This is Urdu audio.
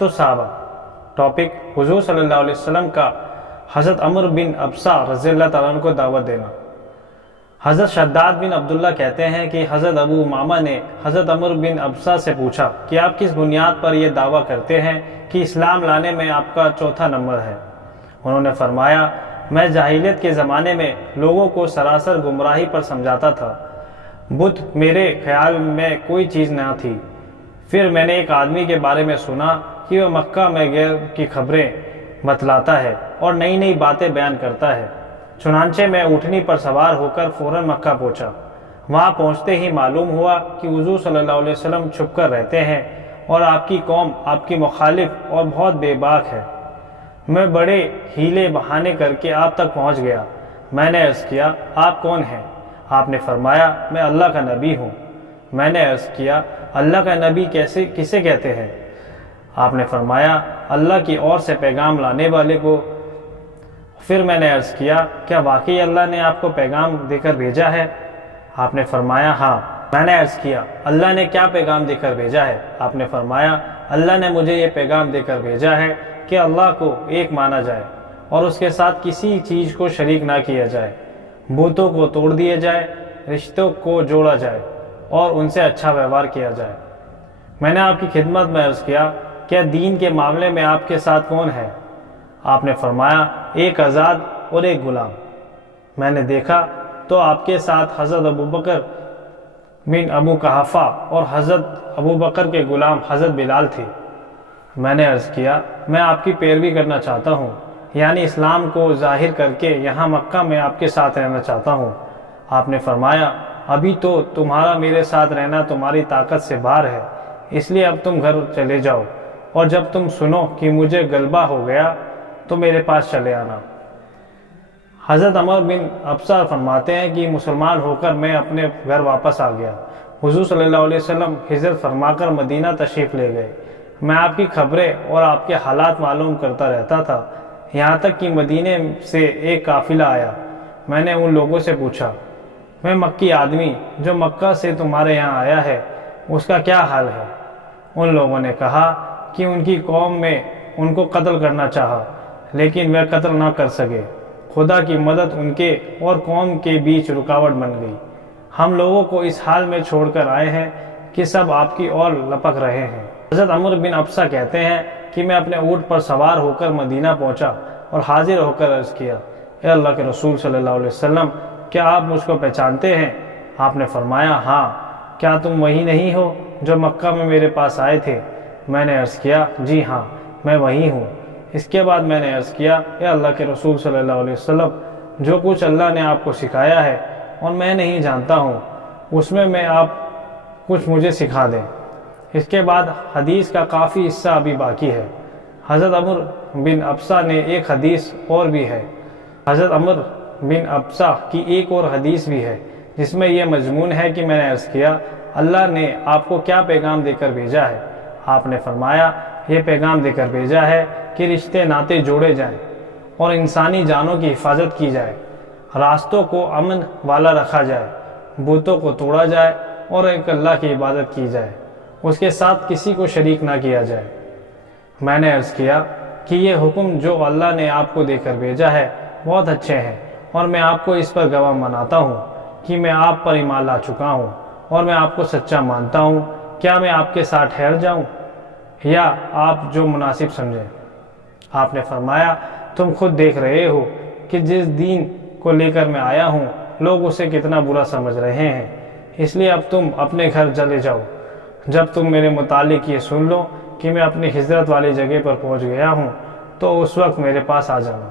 خط الصحابہ۔ ٹاپک: حضور صلی اللہ علیہ وسلم کا حضرت عمرو بن ابسہ رضی اللہ تعالیٰ عنہ کو دعوت دینا۔ حضرت شداد بن عبداللہ کہتے ہیں کہ حضرت ابو امامہ نے حضرت عمرو بن ابسہ سے پوچھا کہ آپ کس بنیاد پر یہ دعویٰ کرتے ہیں کہ اسلام لانے میں آپ کا چوتھا نمبر ہے؟ انہوں نے فرمایا، میں جاہلیت کے زمانے میں لوگوں کو سراسر گمراہی پر سمجھاتا تھا، بت میرے خیال میں کوئی چیز نہ تھی۔ پھر میں نے ایک آدمی کے بارے میں سنا کہ وہ مکہ میں غیر کی خبریں بتلاتا ہے اور نئی نئی باتیں بیان کرتا ہے۔ چنانچہ میں اونٹنی پر سوار ہو کر فوراً مکہ پہنچا۔ وہاں پہنچتے ہی معلوم ہوا کہ حضور صلی اللہ علیہ وسلم چھپ کر رہتے ہیں اور آپ کی قوم آپ کی مخالف اور بہت بے باک ہے۔ میں بڑے ہیلے بہانے کر کے آپ تک پہنچ گیا۔ میں نے عرض کیا، آپ کون ہیں؟ آپ نے فرمایا، میں اللہ کا نبی ہوں۔ میں نے عرض کیا، اللہ کا نبی کسے کہتے ہیں؟ آپ نے فرمایا، اللہ کی اور سے پیغام لانے والے کو۔ پھر میں نے عرض کیا، کیا واقعی اللہ نے آپ کو پیغام دے کر بھیجا ہے؟ آپ نے فرمایا، ہاں۔ میں نے عرض کیا، اللہ نے کیا پیغام دے کر بھیجا ہے؟ آپ نے فرمایا، اللہ نے مجھے یہ پیغام دے کر بھیجا ہے کہ اللہ کو ایک مانا جائے اور اس کے ساتھ کسی چیز کو شریک نہ کیا جائے، بتوں کو توڑ دیا جائے، رشتوں کو جوڑا جائے اور ان سے اچھا ویوہار کیا جائے۔ میں نے آپ کی خدمت میں عرض کیا، کیا دین کے معاملے میں آپ کے ساتھ کون ہے؟ آپ نے فرمایا، ایک آزاد اور ایک غلام۔ میں نے دیکھا تو آپ کے ساتھ حضرت ابوبکر بن ابو قحافہ اور حضرت ابوبکر کے غلام حضرت بلال تھے۔ میں نے عرض کیا، میں آپ کی پیروی کرنا چاہتا ہوں، یعنی اسلام کو ظاہر کر کے یہاں مکہ میں آپ کے ساتھ رہنا چاہتا ہوں۔ آپ نے فرمایا، ابھی تو تمہارا میرے ساتھ رہنا تمہاری طاقت سے باہر ہے، اس لیے اب تم گھر چلے جاؤ اور جب تم سنو کہ مجھے غلبہ ہو گیا تو میرے پاس چلے آنا۔ حضرت عمر بن ابسہ فرماتے ہیں کہ مسلمان ہو کر میں اپنے گھر واپس آ گیا۔ حضور صلی اللہ علیہ وسلم ہجرت فرما کر مدینہ تشریف لے گئے۔ میں آپ کی خبریں اور آپ کے حالات معلوم کرتا رہتا تھا، یہاں تک کہ مدینے سے ایک قافلہ آیا۔ میں نے ان لوگوں سے پوچھا، میں مکی آدمی جو مکہ سے تمہارے یہاں آیا ہے، اس کا کیا حال ہے؟ ان لوگوں نے کہا کہ ان کی قوم میں ان کو قتل کرنا چاہا، لیکن وہ قتل نہ کر سکے۔ خدا کی مدد ان کے اور قوم کے بیچ رکاوٹ بن گئی۔ ہم لوگوں کو اس حال میں چھوڑ کر آئے ہیں کہ سب آپ کی اور لپک رہے ہیں۔ حضرت عمرو بن ابسہ کہتے ہیں کہ میں اپنے اونٹ پر سوار ہو کر مدینہ پہنچا اور حاضر ہو کر عرض کیا، اے اللہ کے رسول صلی اللہ علیہ وسلم، کیا آپ مجھ کو پہچانتے ہیں؟ آپ نے فرمایا، ہاں۔ کیا تم وہی نہیں ہو جو مکہ میں میرے پاس آئے تھے؟ میں نے عرض کیا، جی ہاں، میں وہی ہوں۔ اس کے بعد میں نے عرض کیا، اے اللہ کے رسول صلی اللہ علیہ وسلم، جو کچھ اللہ نے آپ کو سکھایا ہے اور میں نہیں جانتا ہوں، اس میں آپ کچھ مجھے سکھا دیں۔ اس کے بعد حدیث کا کافی حصہ ابھی باقی ہے۔ حضرت عمرو بن ابسہ نے ایک حدیث اور بھی ہے۔ حضرت عمرو بن ابسہ کی ایک اور حدیث بھی ہے جس میں یہ مضمون ہے کہ میں نے عرض کیا، اللہ نے آپ کو کیا پیغام دے کر بھیجا ہے؟ آپ نے فرمایا، یہ پیغام دے کر بھیجا ہے کہ رشتے ناطے جوڑے جائیں اور انسانی جانوں کی حفاظت کی جائے، راستوں کو امن والا رکھا جائے، بتوں کو توڑا جائے اور ایک اللہ کی عبادت کی جائے، اس کے ساتھ کسی کو شریک نہ کیا جائے۔ میں نے عرض کیا کہ یہ حکم جو اللہ نے آپ کو دے کر بھیجا ہے بہت اچھے ہیں، اور میں آپ کو اس پر گواہ مناتا ہوں کہ میں آپ پر ایمان لا چکا ہوں اور میں آپ کو سچا مانتا ہوں۔ کیا میں آپ کے ساتھ ٹھہر جاؤں یا آپ جو مناسب سمجھیں؟ آپ نے فرمایا، تم خود دیکھ رہے ہو کہ جس دین کو لے کر میں آیا ہوں لوگ اسے کتنا برا سمجھ رہے ہیں، اس لیے اب تم اپنے گھر چلے جاؤ۔ جب تم میرے متعلق یہ سن لو کہ میں اپنی ہجرت والی جگہ پر پہنچ گیا ہوں تو اس وقت میرے پاس آ جانا۔